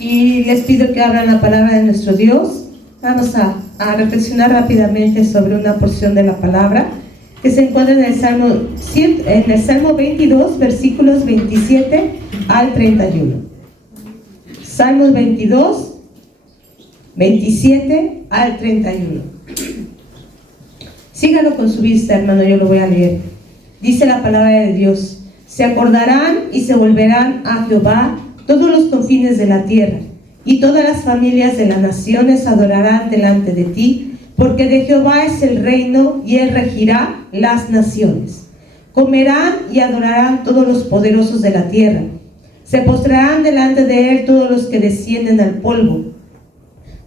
y les pido que abran la palabra de nuestro Dios. Vamos a reflexionar rápidamente sobre una porción de la palabra que se encuentra en el Salmo 22, versículos 27 al 31. Salmos 22, 27 al 31. Sígalo con su vista, hermano, yo lo voy a leer. Dice la palabra de Dios: se acordarán y se volverán a Jehová todos los confines de la tierra, y todas las familias de las naciones adorarán delante de ti, porque de Jehová es el reino, y él regirá las naciones. Comerán y adorarán todos los poderosos de la tierra. Se postrarán delante de él todos los que descienden al polvo,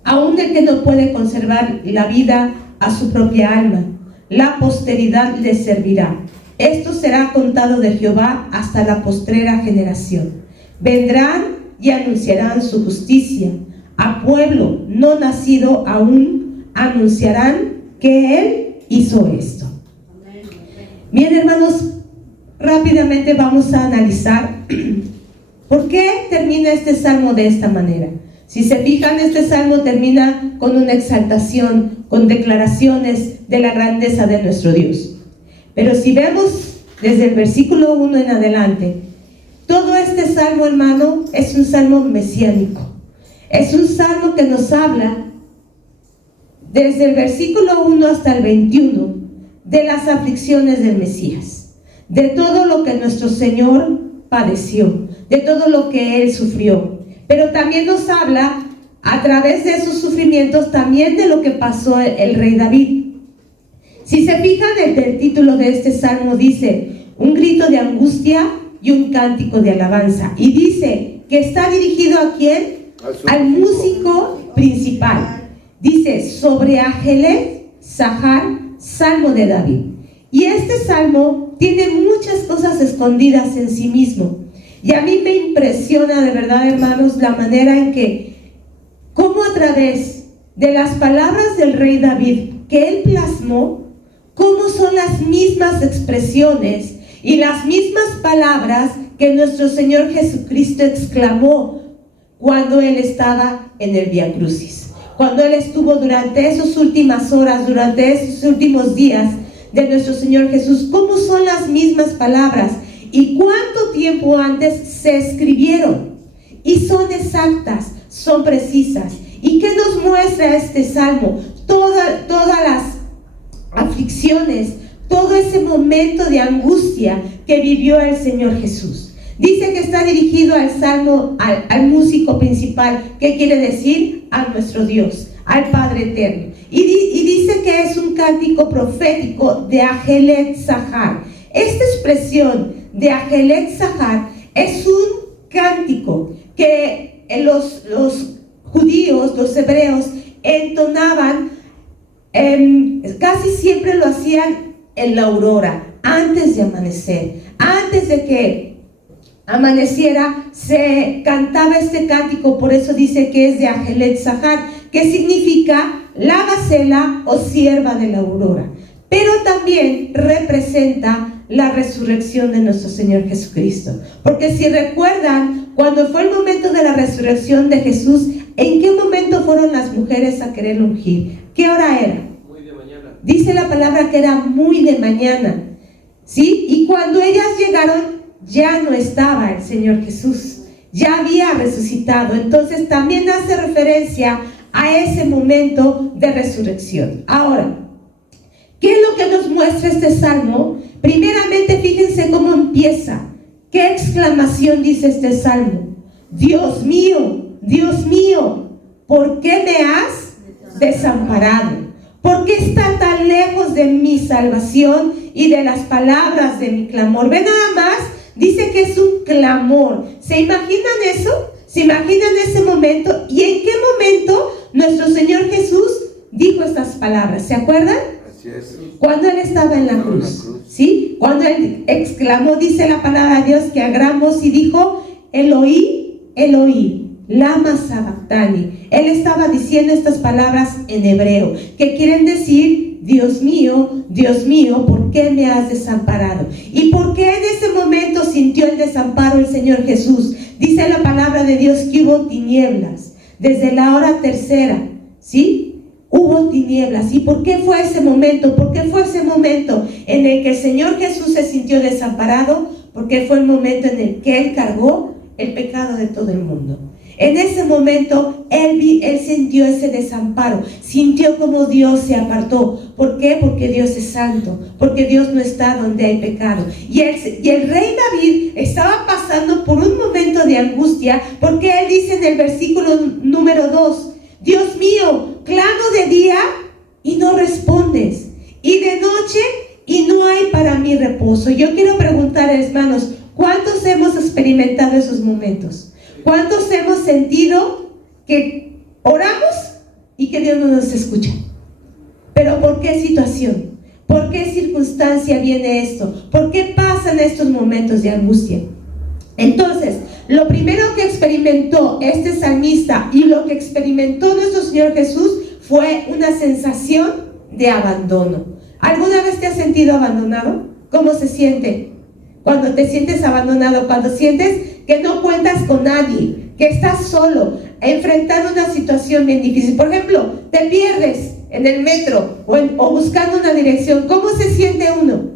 aun el que no puede conservar la vida a su propia alma. La posteridad le servirá. Esto será contado de Jehová hasta la postrera generación. Vendrán y anunciarán su justicia. A pueblo no nacido aún anunciarán que él hizo esto. Bien, hermanos, rápidamente vamos a analizar por qué termina este salmo de esta manera. Si se fijan, este salmo termina con una exaltación, con declaraciones de la grandeza de nuestro Dios. Pero si vemos desde el versículo 1 en adelante, todo este salmo, hermano, es un salmo mesiánico. Es un salmo que nos habla desde el versículo 1 hasta el 21 de las aflicciones del Mesías, de todo lo que nuestro Señor padeció, de todo lo que Él sufrió. Pero también nos habla, a través de esos sufrimientos, también de lo que pasó el rey David. Si se fijan, el título de este salmo dice: un grito de angustia y un cántico de alabanza. Y dice que está dirigido ¿a quién? Al músico principal. Dice: sobre Ajelet Zahar, salmo de David. Y este salmo tiene muchas cosas escondidas en sí mismo. Y a mí me impresiona de verdad, hermanos, la manera en que, cómo a través de las palabras del rey David que él plasmó, cómo son las mismas expresiones y las mismas palabras que nuestro Señor Jesucristo exclamó cuando Él estaba en el Vía Crucis. Cuando Él estuvo durante esas últimas horas, durante esos últimos días de nuestro Señor Jesús, cómo son las mismas palabras y cuánto tiempo antes se escribieron. Y son exactas, son precisas. ¿Y qué nos muestra este salmo? Todas las aflicciones, todo ese momento de angustia que vivió el Señor Jesús. Dice que está dirigido al salmo, al músico principal. ¿Qué quiere decir? A nuestro Dios, al Padre eterno. Y dice que es un cántico profético de Ajelet Zahar. Esta expresión de Ajelet Zahar es un cántico que los judíos, los hebreos, entonaban. Casi siempre lo hacían en la aurora, antes de amanecer. Antes de que amaneciera, se cantaba este cántico. Por eso dice que es de Ajelet Zahar, que significa la gacela o sierva de la aurora. Pero también representa la resurrección de nuestro Señor Jesucristo. Porque si recuerdan, cuando fue el momento de la resurrección de Jesús, ¿en qué momento fueron las mujeres a querer ungir? ¿Qué hora era? Muy de mañana. Dice la palabra que era muy de mañana, ¿sí? Y cuando ellas llegaron, ya no estaba el Señor Jesús, ya había resucitado. Entonces también hace referencia a ese momento de resurrección. Ahora, ¿qué es lo que nos muestra este salmo? Primeramente, fíjense cómo empieza. ¿Qué exclamación dice este salmo? Dios mío, ¿por qué me has desamparado? ¿Por qué está tan lejos de mi salvación y de las palabras de mi clamor? Ve nada más, dice que es un clamor. ¿Se imaginan eso? ¿Se imaginan ese momento? ¿Y en qué momento nuestro Señor Jesús dijo estas palabras? ¿Se acuerdan? Así es. Cuando Él estaba en la cruz, ¿sí? Cuando Él exclamó, dice la palabra de Dios, que a gran voz y dijo: Eloí, Eloí, lama sabactani. Él estaba diciendo estas palabras en hebreo, que quieren decir: Dios mío, ¿por qué me has desamparado? ¿Y por qué en ese momento sintió el desamparo el Señor Jesús? Dice la palabra de Dios que hubo tinieblas desde la hora tercera, ¿sí? Hubo tinieblas. ¿Y por qué fue ese momento? ¿Por qué fue ese momento en el que el Señor Jesús se sintió desamparado? Porque fue el momento en el que Él cargó el pecado de todo el mundo. En ese momento Él sintió ese desamparo, sintió como Dios se apartó. ¿Por qué? Porque Dios es santo, porque Dios no está donde hay pecado. Y el rey David estaba pasando por un momento de angustia, porque él dice en el versículo número 2, Dios mío, clamo de día y no respondes, y de noche y no hay para mí reposo. Yo quiero preguntar, hermanos, ¿cuántos hemos experimentado esos momentos? ¿Cuántos hemos sentido que oramos y que Dios no nos escucha? ¿Pero por qué situación? ¿Por qué circunstancia viene esto? ¿Por qué pasan estos momentos de angustia? Entonces, lo primero que experimentó este salmista y lo que experimentó nuestro Señor Jesús fue una sensación de abandono. ¿Alguna vez te has sentido abandonado? ¿Cómo se siente? Cuando te sientes abandonado, cuando sientes que no cuentas con nadie, que estás solo, enfrentando una situación bien difícil. Por ejemplo, te pierdes en el metro o buscando una dirección. ¿Cómo se siente uno?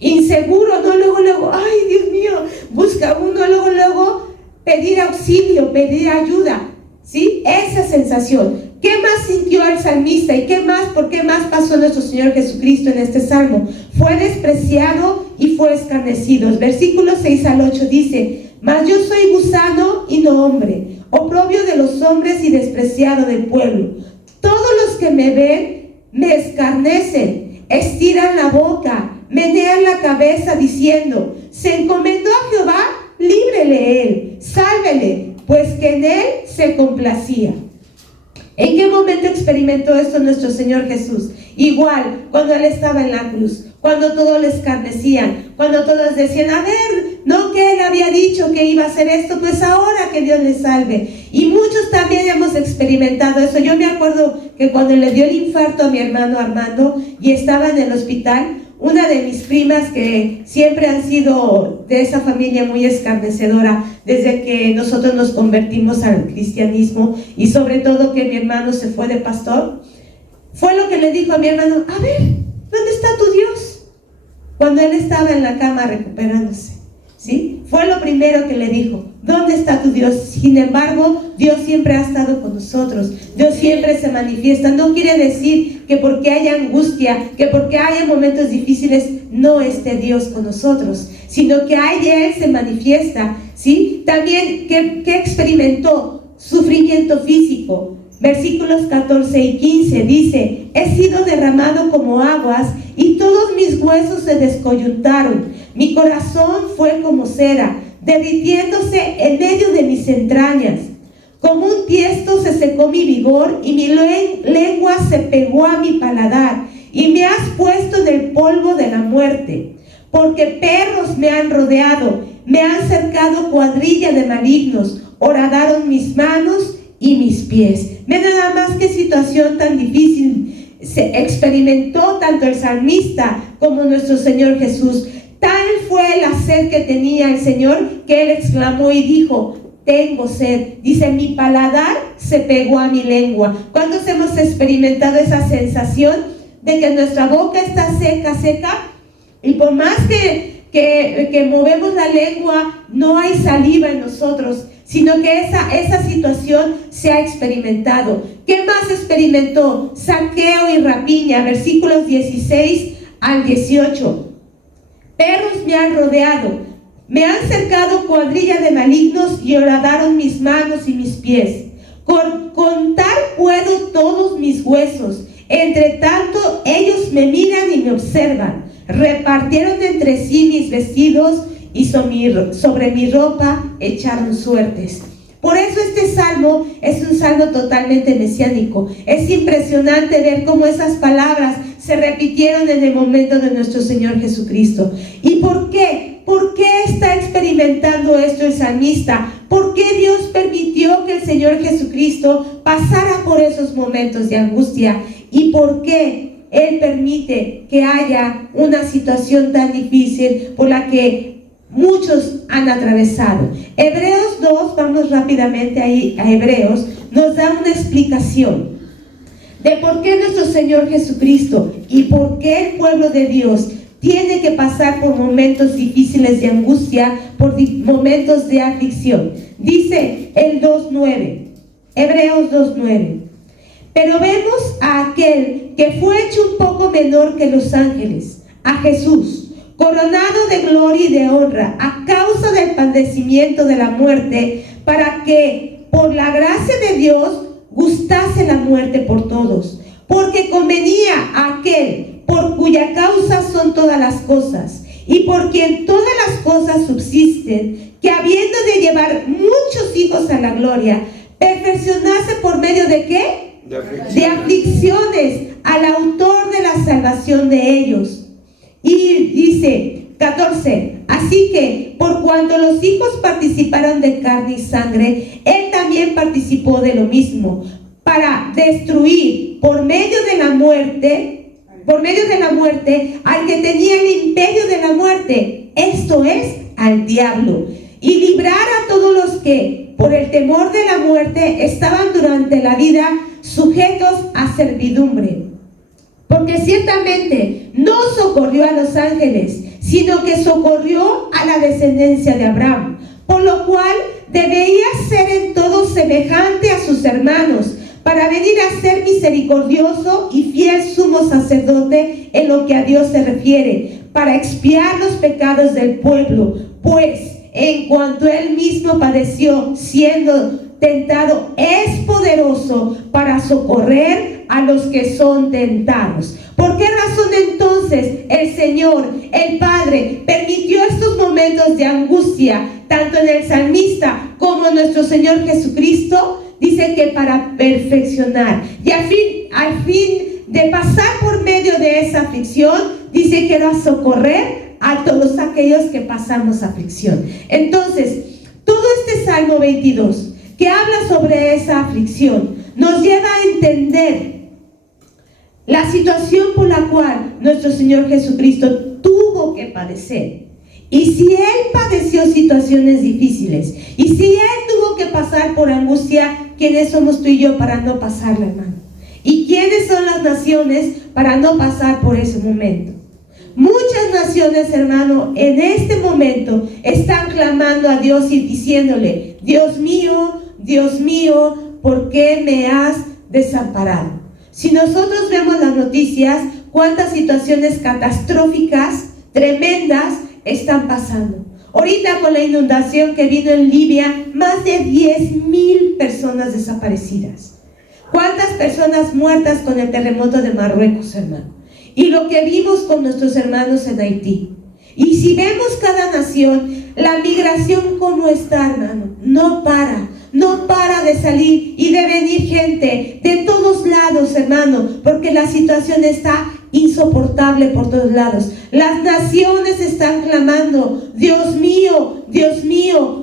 Inseguro, ¿no? Luego, ay, Dios mío, busca uno, luego pedir auxilio, pedir ayuda, ¿sí? Esa sensación. ¿Qué más sintió el salmista? ¿Y por qué más pasó nuestro Señor Jesucristo en este salmo? Fue despreciado y fue escarnecido. Versículos 6 al 8 dice, mas yo soy gusano y no hombre, oprobio de los hombres y despreciado del pueblo. Todos los que me ven me escarnecen, estiran la boca, menean la cabeza diciendo, se encomendó a Jehová, líbrele él, sálvele, pues que en él se complacía. ¿En qué momento experimentó esto nuestro Señor Jesús? Igual, cuando Él estaba en la cruz, cuando todos le escarnecían, cuando todos decían, a ver, no que Él había dicho que iba a hacer esto, pues ahora que Dios le salve. Y muchos también hemos experimentado eso. Yo me acuerdo que cuando le dio el infarto a mi hermano Armando y estaba en el hospital, una de mis primas, que siempre han sido de esa familia muy escarnecedora desde que nosotros nos convertimos al cristianismo, y sobre todo que mi hermano se fue de pastor, fue lo que le dijo a mi hermano, a ver, ¿dónde está tu Dios? Cuando él estaba en la cama recuperándose, ¿sí? Fue lo primero que le dijo, ¿dónde está tu Dios? Sin embargo, Dios siempre ha estado con nosotros, Dios siempre se manifiesta. No quiere decir que porque haya angustia, que porque haya momentos difíciles, no esté Dios con nosotros, sino que ahí Él se manifiesta, ¿sí? También, ¿qué experimentó? Sufrimiento físico. Versículos 14 y 15 dice, he sido derramado como aguas y todos mis huesos se descoyuntaron, mi corazón fue como cera, derritiéndose en medio de mis entrañas. Como un tiesto se secó mi vigor y mi lengua se pegó a mi paladar, y me has puesto en el polvo de la muerte, porque perros me han rodeado, me han cercado cuadrilla de malignos, horadaron mis manos y mis pies. Ve nada más qué situación tan difícil se experimentó tanto el salmista como nuestro Señor Jesús. Tal fue la sed que tenía el Señor que Él exclamó y dijo, tengo sed. Dice, mi paladar se pegó a mi lengua. ¿Cuántos hemos experimentado esa sensación de que nuestra boca está seca? Y por más que movemos la lengua, no hay saliva en nosotros, sino que esa situación se ha experimentado. ¿Qué más experimentó? Saqueo y rapiña, versículos 16 al 18. Perros me han rodeado, me han cercado cuadrilla de malignos y horadaron mis manos y mis pies. Contar puedo todos mis huesos, entre tanto ellos me miran y me observan. Repartieron entre sí mis vestidos y sobre mi ropa echaron suertes. Por eso este salmo es un salmo totalmente mesiánico. Es impresionante ver cómo esas palabras se repitieron en el momento de nuestro Señor Jesucristo. ¿Y por qué? ¿Por qué está experimentando esto el salmista? ¿Por qué Dios permitió que el Señor Jesucristo pasara por esos momentos de angustia? ¿Y por qué Él permite que haya una situación tan difícil por la que muchos han atravesado. Hebreos 2, vamos rápidamente ahí a Hebreos, nos da una explicación de por qué nuestro Señor Jesucristo y por qué el pueblo de Dios tiene que pasar por momentos difíciles de angustia, por momentos de aflicción. Dice el 2:9, Hebreos 2:9. Pero vemos a aquel que fue hecho un poco menor que los ángeles, a Jesús, coronado de gloria y de honra, a causa del padecimiento de la muerte, para que por la gracia de Dios gustase la muerte por todos, porque convenía a aquel por cuya causa son todas las cosas, y por quien todas las cosas subsisten, que habiendo de llevar muchos hijos a la gloria, perfeccionase por medio de ¿qué? De aflicciones al autor de la salvación de ellos. Y dice 14, así que por cuanto los hijos participaron de carne y sangre, él también participó de lo mismo, para destruir por medio de la muerte al que tenía el imperio de la muerte, esto es, al diablo, y librar a todos los que por el temor de la muerte estaban durante la vida sujetos a servidumbre. Porque ciertamente no socorrió a los ángeles, sino que socorrió a la descendencia de Abraham, por lo cual debería ser en todo semejante a sus hermanos, para venir a ser misericordioso y fiel sumo sacerdote en lo que a Dios se refiere, para expiar los pecados del pueblo, pues en cuanto él mismo padeció siendo tentado, es poderoso para socorrer a los que son tentados. ¿Por qué razón entonces el Señor, el Padre, permitió estos momentos de angustia, tanto en el salmista como en nuestro Señor Jesucristo? Dice que para perfeccionar y al fin de pasar por medio de esa aflicción, dice que va a socorrer a todos aquellos que pasamos aflicción. Entonces, todo este Salmo 22 que habla sobre esa aflicción nos lleva a entender la situación por la cual nuestro Señor Jesucristo tuvo que padecer. Y si Él padeció situaciones difíciles, y si Él tuvo que pasar por angustia, ¿quiénes somos tú y yo para no pasarla, hermano? ¿Y quiénes son las naciones para no pasar por ese momento? Muchas naciones, hermano, en este momento están clamando a Dios y diciéndole: Dios mío, ¿por qué me has desamparado? Si nosotros vemos las noticias, cuántas situaciones catastróficas, tremendas, están pasando. Ahorita con la inundación que vino en Libia, más de 10,000 personas desaparecidas. ¿Cuántas personas muertas con el terremoto de Marruecos, hermano? Y lo que vimos con nuestros hermanos en Haití. Y si vemos cada nación, la migración cómo está, hermano, no para de salir y de venir gente de todos lados, hermano, porque la situación está insoportable por todos lados. Las naciones están clamando: Dios mío,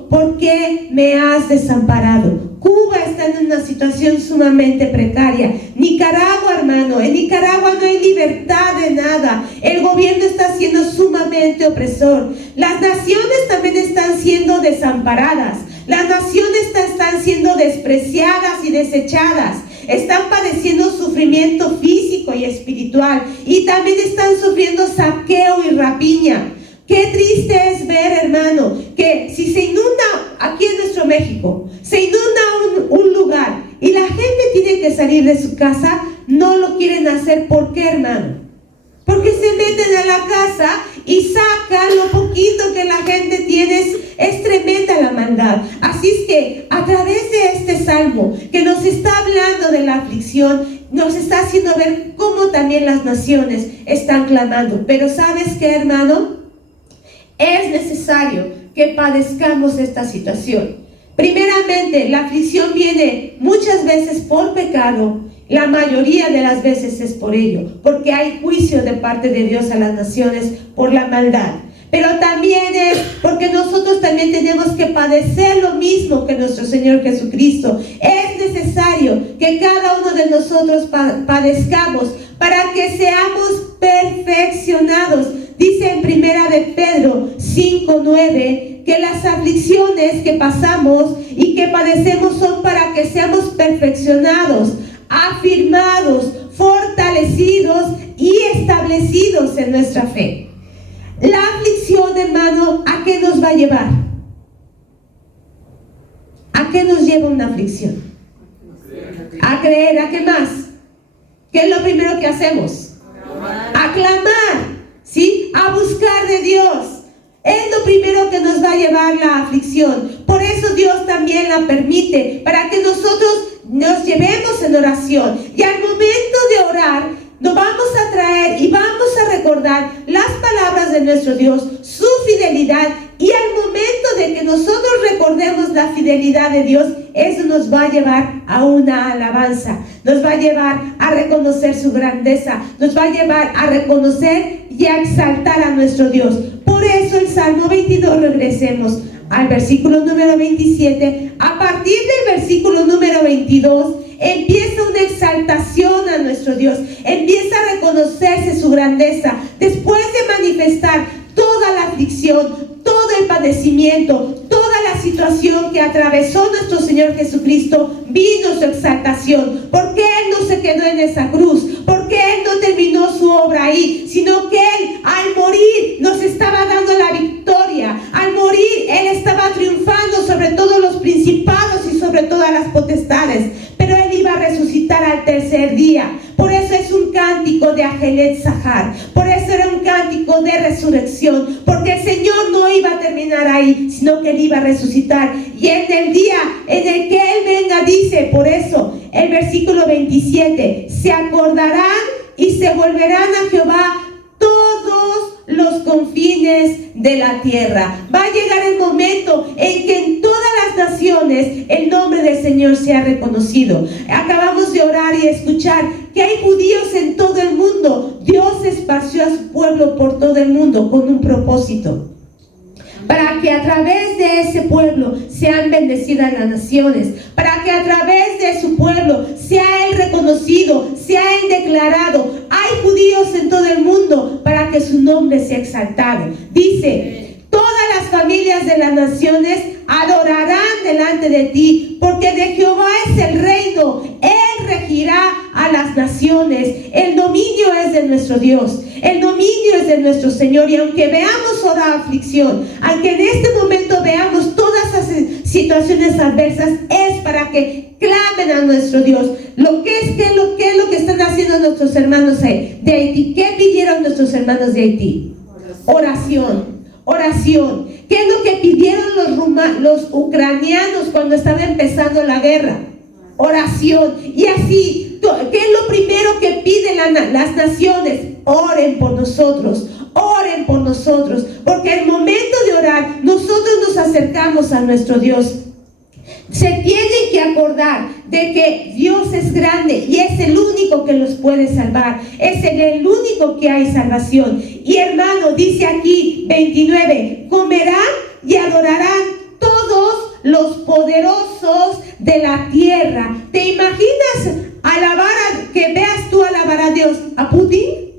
¿por qué me has desamparado? Cuba está en una situación sumamente precaria. Nicaragua, hermano, en Nicaragua no hay libertad de nada. El gobierno está siendo sumamente opresor. Las naciones también están siendo desamparadas. Las naciones están siendo despreciadas y desechadas. Están padeciendo sufrimiento físico y espiritual, y también están sufriendo saqueo y rapiña. Qué triste es ver, hermano, que si se inunda, aquí en nuestro México, se inunda un lugar y la gente tiene que salir de su casa, no lo quieren hacer. ¿Por qué, hermano? Porque se meten a la casa y sacan lo poquito que la gente tiene. Es tremenda la maldad. Así es que a través de este salmo que nos está hablando de la aflicción, nos está haciendo ver cómo también las naciones están clamando. Pero ¿sabes qué, hermano? Es necesario que padezcamos esta situación. Primeramente, la aflicción viene muchas veces por pecado. La mayoría de las veces es por ello, porque hay juicio de parte de Dios a las naciones por la maldad. Pero también es porque nosotros también tenemos que padecer lo mismo que nuestro Señor Jesucristo. Es necesario que cada uno de nosotros padezcamos para que seamos perfeccionados. Dice en 1 de Pedro 5:9 que las aflicciones que pasamos y que padecemos son para que seamos perfeccionados, afirmados, fortalecidos y establecidos en nuestra fe. La aflicción, hermano, ¿a qué nos va a llevar? ¿A qué nos lleva una aflicción? A creer. ¿A qué más? ¿Qué es lo primero que hacemos? A clamar, ¿sí? A buscar de Dios. Es lo primero que nos va a llevar la aflicción. Por eso Dios también la permite, para que nosotros nos llevemos en oración. Y al momento de orar, nos vamos a traer y vamos a recordar las palabras de nuestro Dios, su fidelidad. Y al momento de que nosotros recordemos la fidelidad de Dios, eso nos va a llevar a una alabanza, nos va a llevar a reconocer su grandeza, nos va a llevar a reconocer y a exaltar a nuestro Dios. Por eso el Salmo 22, regresemos al versículo número 27. A partir del versículo número 22 empieza una exaltación a nuestro Dios, empieza a reconocerse su grandeza. Después de manifestar toda la aflicción, todo el padecimiento, toda la situación que atravesó nuestro Señor Jesucristo, vino su exaltación, porque Él no se quedó en esa cruz, porque Él no terminó su obra ahí, sino que Él al morir nos estaba dando la victoria. Al morir Él estaba triunfando sobre todos los principados y sobre todas las potestades, pero Él iba a resucitar al tercer día. Por eso es un cántico de Ajelet Zahar, por eso era un cántico de resurrección, porque el Señor no iba a terminar ahí, sino que Él iba a resucitar. Y en el día en el que Él venga, dice, por eso el versículo 27, se acordarán y se volverán a Jehová todos los confines de la tierra. Va a llegar el momento en que en todas las naciones el nombre del Señor sea reconocido. Acabamos de orar y escuchar que hay judíos en todo el mundo. Dios esparció a su pueblo por todo el mundo con un propósito, para que a través de ese pueblo sean bendecidas las naciones, para que a través de su pueblo sea Él reconocido, sea Él declarado. Hay judíos en todo el mundo para que su nombre sea exaltado. Dice, todas las familias de las naciones adorarán delante de ti, porque de Jehová es el reino, Él regirá a las naciones. El dominio es de nuestro Dios, el dominio es de nuestro Señor. Y aunque veamos toda aflicción, aunque en este momento veamos todas esas situaciones adversas, es para que clamen a nuestro Dios. ¿Qué es lo que están haciendo nuestros hermanos de Haití? ¿Qué pidieron nuestros hermanos de Haití? Oración. Oración. ¿Qué es lo que pidieron los ucranianos cuando estaba empezando la guerra? Oración. Y así, ¿qué es lo primero que piden las naciones? Oren por nosotros, oren por nosotros, porque al momento de orar, nosotros nos acercamos a nuestro Dios. Se tienen que acordar de que Dios es grande y es el único que los puede salvar, es el único que hay salvación. Y hermano, dice aquí 29, comerán y adorarán todos los poderosos de la tierra. ¿Te imaginas que veas tú alabar a Dios, a Putin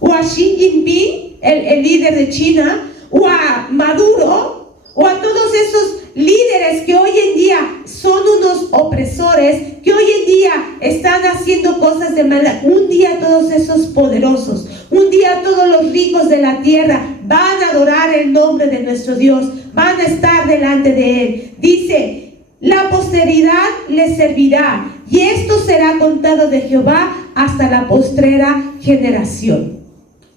o a Xi Jinping, el líder de China, o a Maduro, o a todos esos líderes que hoy en día son unos opresores, que hoy en día están haciendo cosas de maldad? Un día todos esos poderosos, un día todos los ricos de la tierra van a adorar el nombre de nuestro Dios, van a estar delante de Él. Dice, la posteridad les servirá, y esto será contado de Jehová hasta la postrera generación.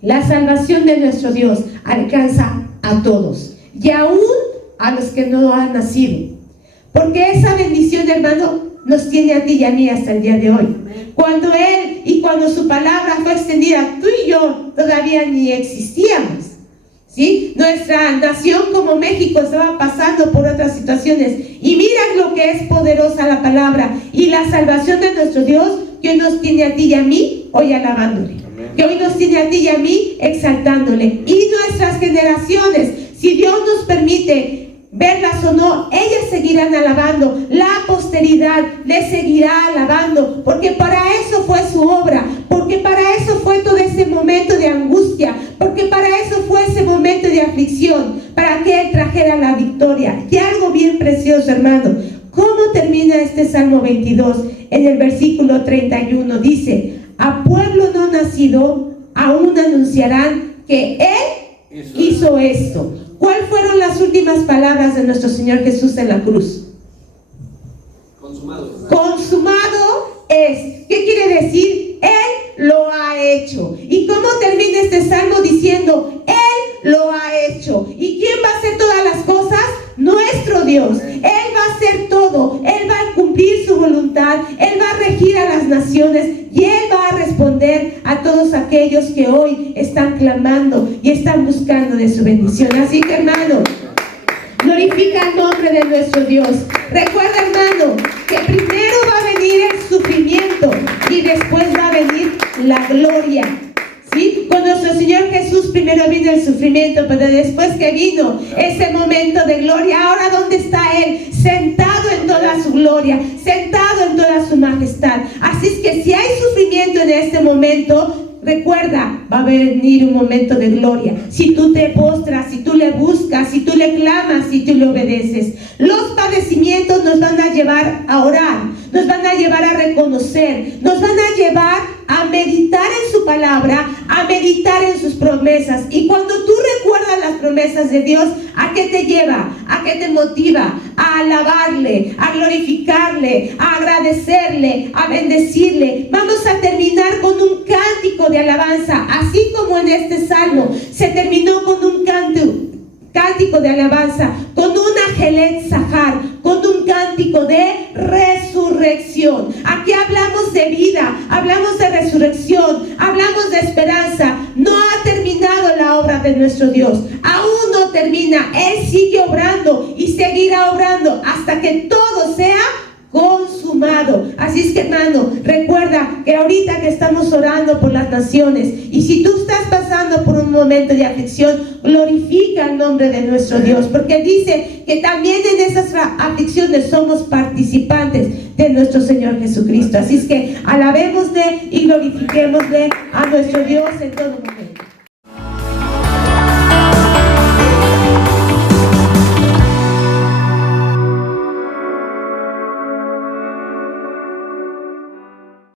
La salvación de nuestro Dios alcanza a todos, y aún a los que no han nacido, porque esa bendición, hermano, nos tiene a ti y a mí hasta el día de hoy. Cuando Él y cuando su palabra fue extendida, tú y yo todavía ni existíamos, ¿sí? Nuestra nación como México estaba pasando por otras situaciones, y mira lo que es poderosa la palabra y la salvación de nuestro Dios, que hoy nos tiene a ti y a mí hoy alabándole, que hoy nos tiene a ti y a mí exaltándole. Y nuestras generaciones, si Dios nos permite verlas o no, ellas seguirán alabando, la posteridad le seguirá alabando, porque para eso fue su obra, porque para eso fue todo ese momento de angustia, porque para eso fue ese momento de aflicción, para que Él trajera la victoria. Y algo bien precioso, hermano, ¿cómo termina este Salmo 22? En el versículo 31 dice: a pueblo no nacido aún anunciarán que Él hizo esto. ¿Cuáles fueron las últimas palabras de nuestro Señor Jesús en la cruz? Consumado. Consumado es. ¿Qué quiere decir? Él lo ha hecho. ¿Y cómo termina este salmo? Diciendo: Él lo ha hecho. ¿Y quién va a hacer todas las cosas? Nuestro Dios. Él va a hacer todo. Él va a cumplir su voluntad. Él va a regir a las naciones. Y Él va a responder a todos aquellos que hoy están clamando y están buscando de su bendición. Así que, hermano, glorifica el nombre de nuestro Dios. Recuerda, hermano, que primero va a venir el sufrimiento y después va a venir la gloria. ¿Sí? Con nuestro Señor Jesús primero vino el sufrimiento, pero después que vino ese momento de gloria, ahora ¿dónde está Él? Sentado en toda su gloria, sentado en toda su majestad. Así es que si hay sufrimiento en este momento, recuerda, va a venir un momento de gloria. Si tú te postras, si tú le buscas, si tú le clamas, si tú le obedeces. Los padecimientos nos van a llevar a orar, nos van a llevar a reconocer, nos van a llevar a meditar en su palabra, a meditar en sus promesas. Y cuando tú recuerdas las promesas de Dios, ¿a qué te lleva? ¿A qué te motiva? A alabarle, a glorificarle, a agradecerle, a bendecirle. Vamos a terminar con un cántico de alabanza, así como en este salmo se terminó con un cántico de alabanza, con un Ajelet Zahar, con un cántico de resurrección. Aquí hablamos de vida, hablamos de resurrección, hablamos de esperanza. No ha terminado la obra de nuestro Dios, aún no termina. Él sigue obrando y seguirá obrando hasta que todo sea consumado. Así es que, hermano, recuerda que ahorita que estamos orando por las naciones, y si tú estás pasando por un momento de aflicción, glorifica el nombre de nuestro Dios, porque dice que también en esas aflicciones somos participantes de nuestro Señor Jesucristo. Así es que alabémosle y glorifiquémosle a nuestro Dios en todo momento.